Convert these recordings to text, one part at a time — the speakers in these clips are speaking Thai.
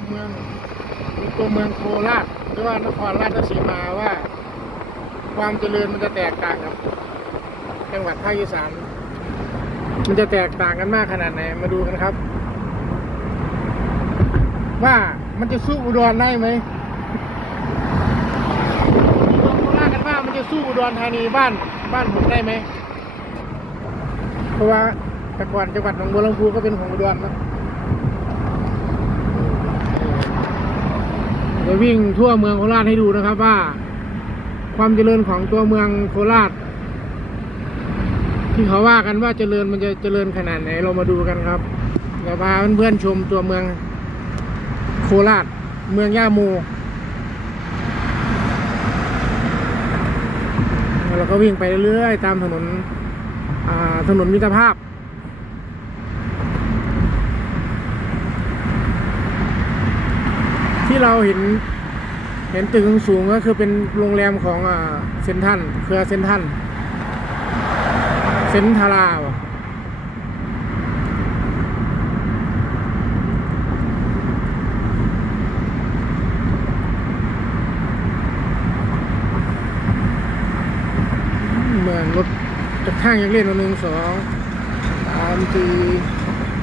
มเมืองตัวเมืองโคราชหรือว่านครราชสีมาว่า ความเจริญมันจะแตกต่างกับจังหวัดภาคอีสานมันจะแตกต่างกันมากขนาดไหนมาดูกันครับ ว่ามันจะสู้อุดรได้ไหมลองว่ากันว่ามันจะสู้อุดรธานีบ้านบ้านผมได้ไหมเพราะว่าแต่ก่อนจังหวัดหนองบัวลำพูก็เป็นของอุดรนะ เดี๋ยววิ่งทั่วเมืองโคราชให้ดูนะครับว่า ความเจริญของตัวเมืองโคราช ที่เขาว่ากันว่าเจริญมันจะเจริญขนาดไหนเรามาดูกันครับเดี๋ยวพาเพื่อนๆชมตัวเมืองโคราช เมืองย่าโมเราก็วิ่งไปเรื่อยๆตามถนนถนนมิตรภาพ ที่ เราเห็น เห็นตึกสูงก็คือเป็นโรงแรมของเซนทันเครือเซนทันเซนทาราเหมือนรถจากข้างยังเล่นหนึ่งสองสามสี่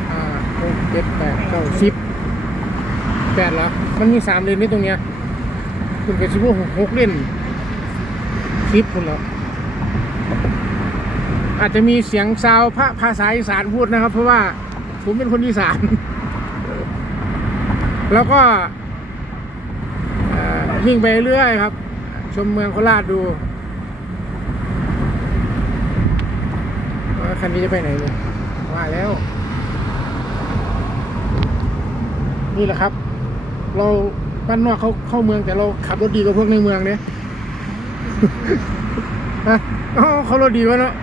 ห้าหกเจ็ดแปดเก้าสิบ แปดเหรอ มันมีสามเลนนี่ตรงเนี้ยคุณไปชิบุหกเล่นคลิปคุณเหรออาจจะมีเสียงซาวพระภาษาอีสานพูดนะครับ เพราะว่าผมเป็นคนอีสาน แล้วก็วิ่งไปเรื่อยครับ ชมเมืองโคราชดูคันนี้จะไปไหนเนี่ยว่าแล้ว นี่แหละครับ เราบ้านนอกเขาเข้าเมืองแต่เราขับรถดีกว่าพวกในเมืองเนี่ยฮะเขารถดีวะเนาะ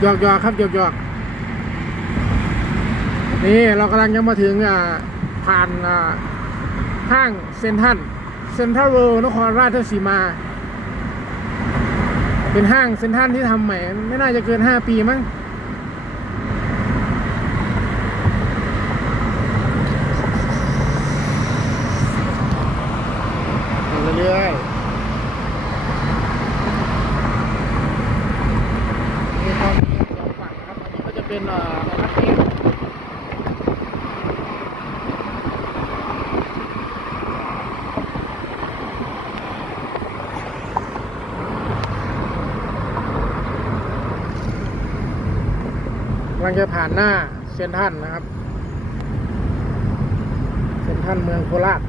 หยอกหยอกครับหยอกหยอกนี่เรากำลังจะมาถึงอ่าผ่านอ่าห้างเซนทันเซนทรัลเวิลด์นครราชสีมา เป็นห้างเซนทันที่ทำใหม่ ไม่น่าจะเกินห้าปีมั้ง อยู่เรื่อยๆมีความมีสองฝั่งครับ อันนี้ก็จะเป็นเอ่อรักเก็ตกำ ลังจะผ่านหน้าเซนทันนะครับ เซนทันเมืองโคราช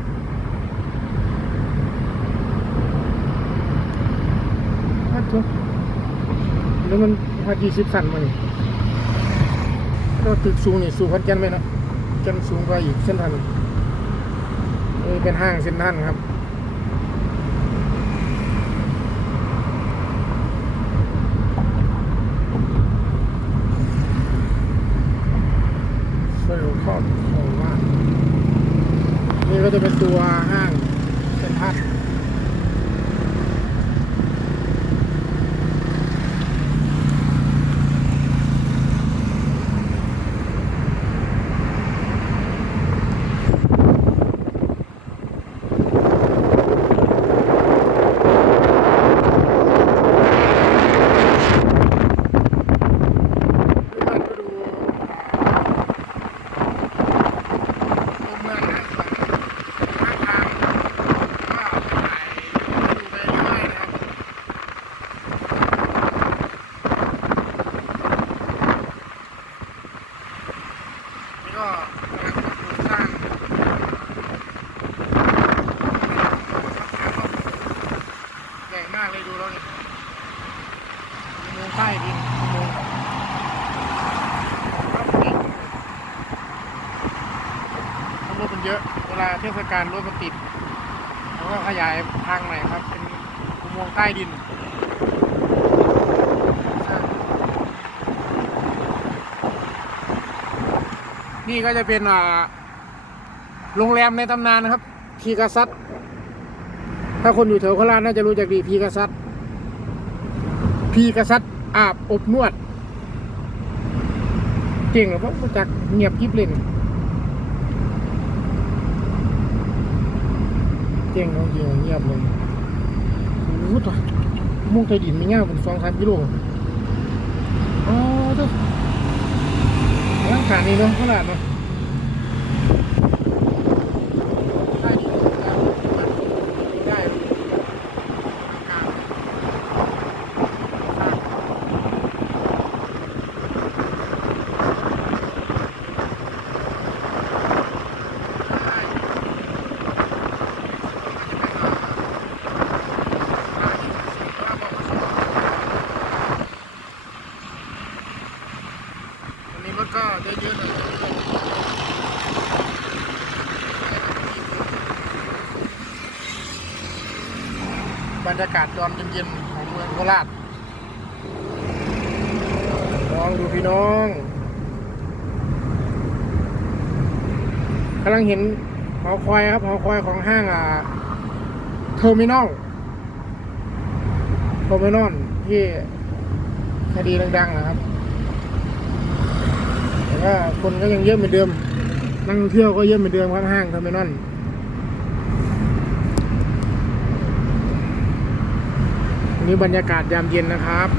อัทุกแล้วมันพากี่สิบสันมานี่ก็ตึกสูงนี่สูงพันกันไหมนะกันสูงกว่าอีกเส้นทันนี่เป็นห้างเส้นทันครับ เซลล์ครอบของว่านนี่ก็ จะเป็นตัวห้างเส้นทัน ท่านก็ดูตัวเมืองนะข้างทางก็ถ่ายดูไปเรื่อยๆนะครับนี่ก็กำลังปลูกสร้างใหญ่มากเลยดูแล้วนี่อุโมงค์ใต้ดินอุโมงค์ รถมันเยอะ เวลาเทศกาลรถมันติดแล้วก็ขยายทางใหม่ครับ เป็นอุโมงค์ใต้ดินนี่ก็จะเป็นโรงแรมในตำนานนะครับ พีกาซัตถ้าคนอยู่แถวโคราชน่าจะรู้จักดีพีกาซัตพีกาซัตอาบอบนวด เก่งเหรอเพราจักเงียบกิบเลยนี่ เจ้งน้องเดียวเงียบเลยโอ้โหตัวมุ่งไทยดินไม่ง่ายเป็นสองสามกิโลอ๋อตัวร่างกายนี่เนาะขนาดเนาะได้ดีครับได้ร่างกาย วันนี้รถก็เยอะๆหน่อยบ รรยากาศตอนเย็นๆของเมืองโคราชลองดูพี่น้องกำลังเห็นหอคอยครับหอคอยของห้างอ่าเทอร์มินอลเทอร์มินอลที่คดีดังๆนะครับแต่ว่าคนก็ยังเยอะเหมือนเดิม นักท่องเที่ยวก็เยอะเหมือนเดิมครับห้างเทอร์มินอล นี่บรรยากาศยามเย็นนะครับ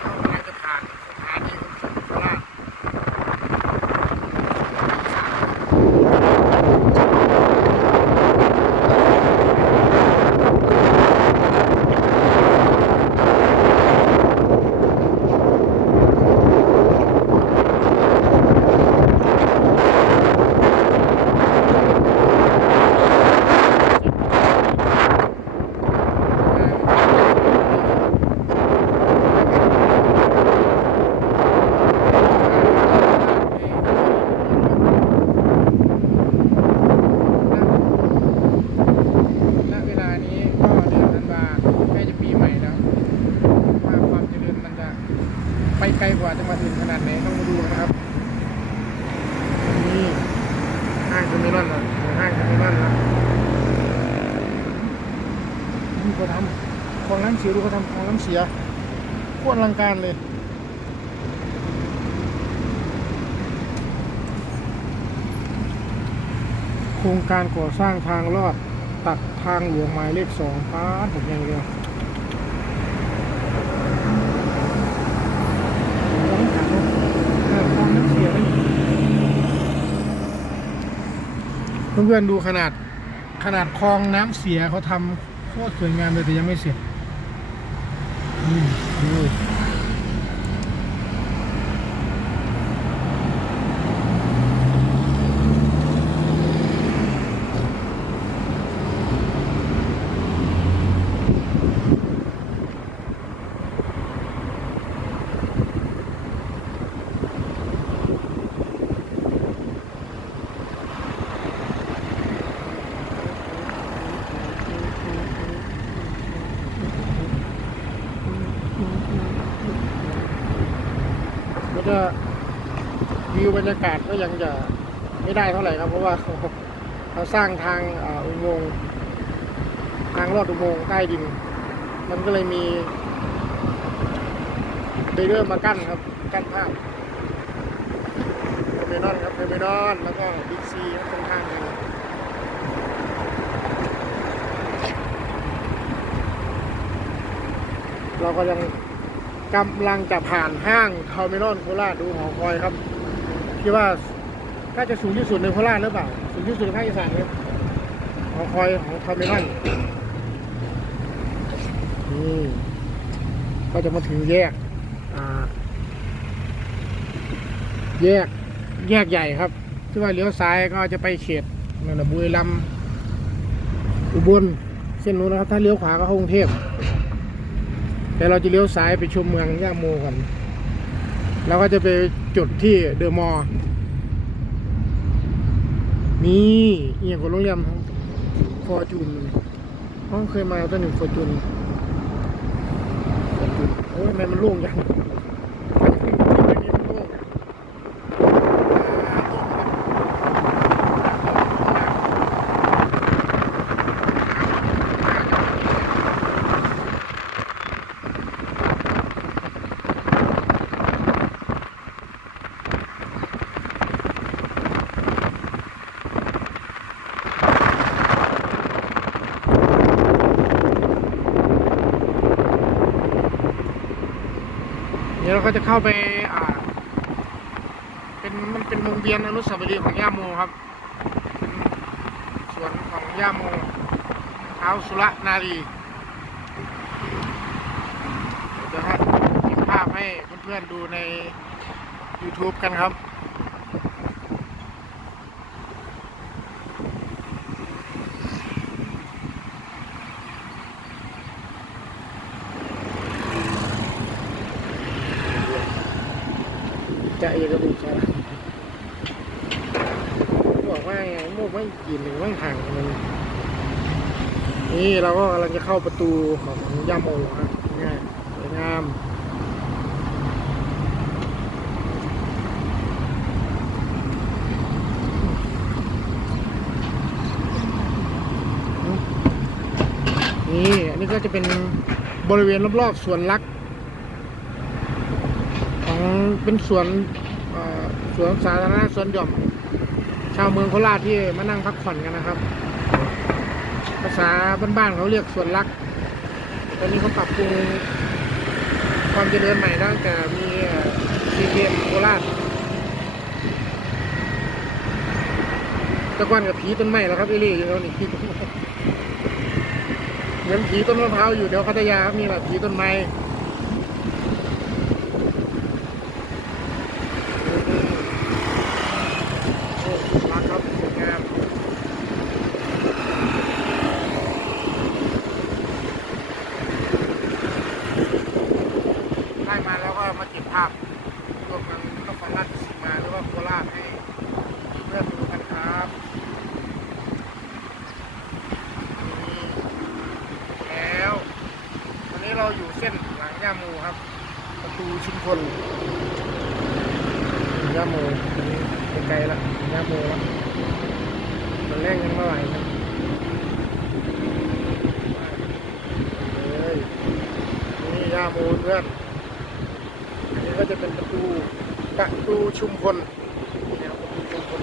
เข้ากำลังจะผ่านสถานีขนส่งโคราชณเวลานี้ก็เดือนธันวาใกล้จะปีใหม่แล้ว ว่าความเจริญมันจะไปไกลกว่าจะมาถึงขนาดไหนต้องมาดูนะครับ นี่ห้างเทอร์มินอลนะห้างเทอร์มินอลนะนี่เขาทำคลองน้ำเสียดูเขาทำคลองน้ำเสียโคตรอ ลังการเลยโครงการก่อสร้างทางลอดตัดทางหลวงหมายเลขสองป้าผมยังเดียวต้องถามว่าเออคลองน้ำเสียเพื่อนๆดูขนาดขนาดคลองน้ำเสียเขาทำโคตรสวยงามเลยแต่ยังไม่เสร็จนี่ดู รรยากาศก็ยังจะไม่ได้เท่าไหร่ครับ เพราะว่าเขาสร้างทางอุโมงค์ทางลอดอุโมงค์ใต้ดิน มันก็เลยมีเบเดอร์มากั้นครับ กั้นภาพเทอร์มินอลครับเทอร์มินอลแล้วก็บิ๊กซีครับตรงข้างกันเราก็ยังกำลังจะผ่านห้างเทอร์มินอลโคราชดูหอคอยครับ คิดว่าน่าจะสูงที่สุดในโคราชหรือเปล่า สูงที่สุดในภาคอีสานเลยหอคอยของทอร์มินอลนี่ก็จะมาถึงแยกแยกแยกใหญ่ครับ ที่ว่าเลี้ยวซ้ายก็จะไปเขตนั่นนะบุรีรัมย์อุบลเส้นนู้นนะครับ ถ้าเลี้ยวขวาก็เข้ากรุงเทพแต่เราจะเลี้ยวซ้ายไปชมเมืองย่าโมก่อน แล้วก็จะไปจุดที่เดอะมอลล์นี่เอียงกับโรงแรมฟอร์จูนเขาเคยมาตัวหนึ่งฟอร์จูนโอ้ยทำไมมันโล่งจังอันนี้มันโล่งอ่าโล่งครับ เดี๋ยวเรา ก็จะเข้าไปอ่า เป็นมันเป็นวงเวียนอนุสาวรีย์ของย่าโมครับเป็นสวนของย่าโมเท้าสุรนารีเดี๋ยวให้เก็บภาพให้เพื่อนๆดูใน YouTube กันครับ เอกระดูใช่บอกว่าไงโมกไม่กินหรือไม่ห่างมันนี่เราก็กำลังจะเข้าประตูของย่าโมครับง่ายสวยงามนี่อันนี้ก็จะเป็นบริเวณรอบๆสวนลักของเป็นสวน สวนสาธารณะสวนหย่อม ชาวเมืองโคราชที่มานั่งพักผ่อนกันนะครับ ภาษาบ้านๆเขาเรียกสวนลัก ตอนนี้เขาปรับปรุงความเจริญใหม่ตั้งแต่มีซีเกมโคราชตะกอนกับผีต้นไม้แล้วครับเอลี่อยู่แล้วนี่เหมือนผีต้นมะพร้าวอยู่แถวพัทยาครับนี่แหละผีต้นไม้ โอ้รักครับสวยงามได้มาแล้วก็มาเก็บภาพรวมกันนครราชสีมาหรือว่าโคราชให้เพื่อนดู กันครับแล้ววันนี้เราอยู่เส้นหลังย่ามูครับ ประตูชุมพลย่าโมอันนี้ไกลๆละย่าโมละมันแรงยังไม่ไหวครับเลยนี่ย่าโมเพื่อนอันนี้ก็จะเป็นประตูประตูชุมพลนี่นะครับประตูชุมพล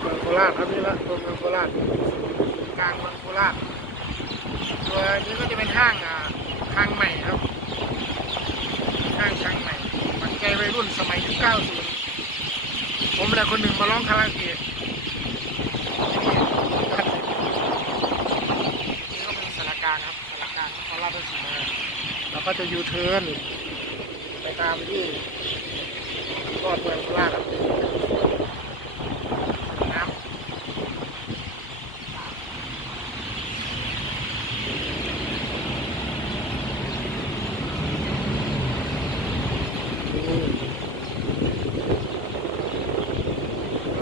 เมืองโค ราชครับนี่ละตัวเมืองโคราชกลางเมืองโคราชตัวนี้ก็จะเป็นห้างอ่าห้างใหม่ครับ ห้างช่างใหม่มันใจวัยรุ่นสมัยยุค90ผมแหละคนหนึ่งมาร้องคาราโอเกะที่นี่นี่ก็เป็นสารกลางครับสารกลางนครราชสีมาเราก็จะยูเทิร์นไปตามที่รอดเมืองโคราชครับน้ำ นี่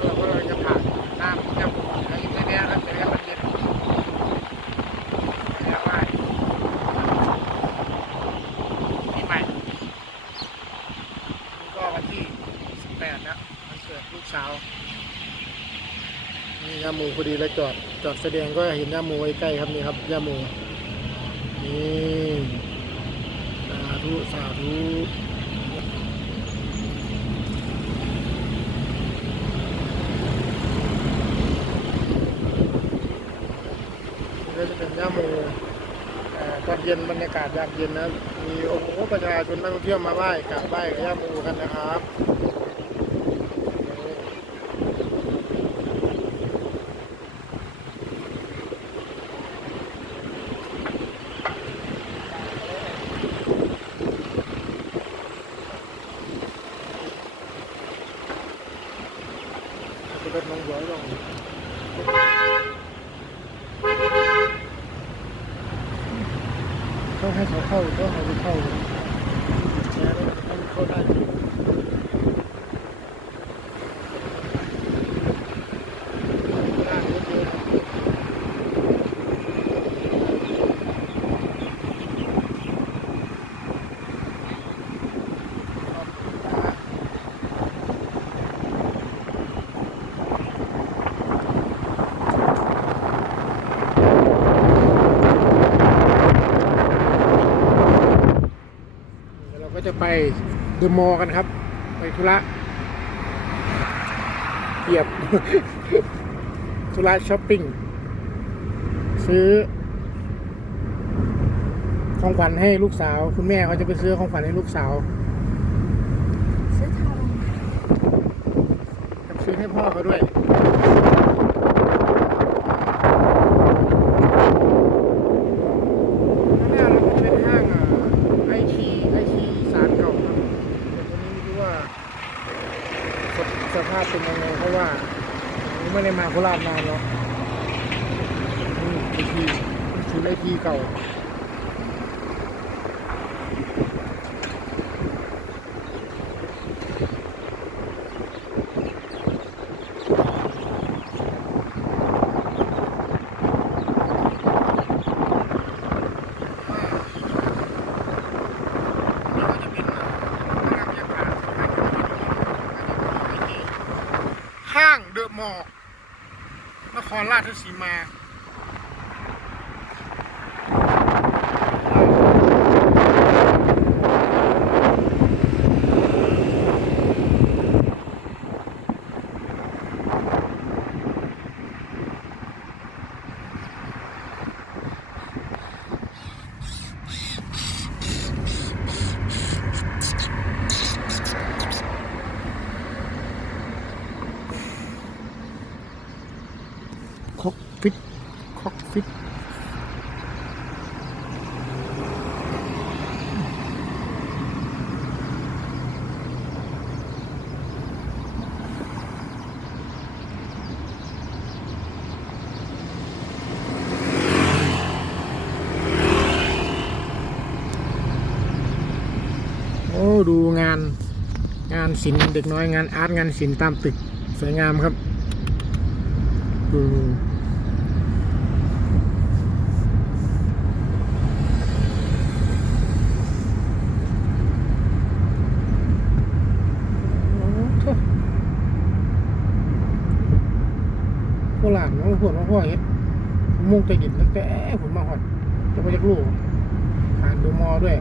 เราก็เลยจะผ่านน้ำจะบุกแล้วอีกแน่ๆแล้วจะเรียกมันเย็นเรียกว่าปีใหม่นี่ก็วันที่ 18นะวันเกิดลูกสาว นี่ย่าโมูพอดีแล้วจอดจอดแสดงก็เห็นย่าโมไว้ใกล้ครับนี่ครับย่าโมนี่สาธุสาธุนี่ก็จะเป็นย่าโมอ่อตอนเย็นบรรยากาศยามเย็นนะมีโอ้โหประชาชนนักท่องเที่ยวมาไหว้กราบไหว้กับย่าโมกันนะครับ จะเป็นน้องบัวลงต้องให้เขาเข้าต้องให้เขาเข้าแล้วต้องเข้าได้ได้เยอะๆ จะไปเดอะมอลล์กันครับ ไปธุระเหยียบธุระช้อปปิ้งซื้อ ของขวัญให้ลูกสาว คุณแม่เขาจะไปซื้อของขวัญให้ลูกสาว ซื้อทองกับซื้อให้พ่อเขาด้วย ข้างหน้าเราก็เป็นห้างไอทีไอทีสารเก่าครับแต่ตอนนี้ไม่รู้ว่าสสภาพเป็นยังไงเพราะว่าผม ไม่ได้มาโคราชนานแล้วนี่ไอทีศูนย์ไอทีเก่าห้างเดอะมอลล์ ครราชสีมา คอก ฟิตคอกฟิตโอ้ดูงานงานศิลป์เด็กน้อยงานอาร์ตงานศิลป์ตามตึกสวยงามครับดูโอ้โถ่โคราชน้อง พ่อเห็ดมุ่งใจดินตั้งแต่ผมมาหอดจะไปจากลูกผ่านดูมอด้วย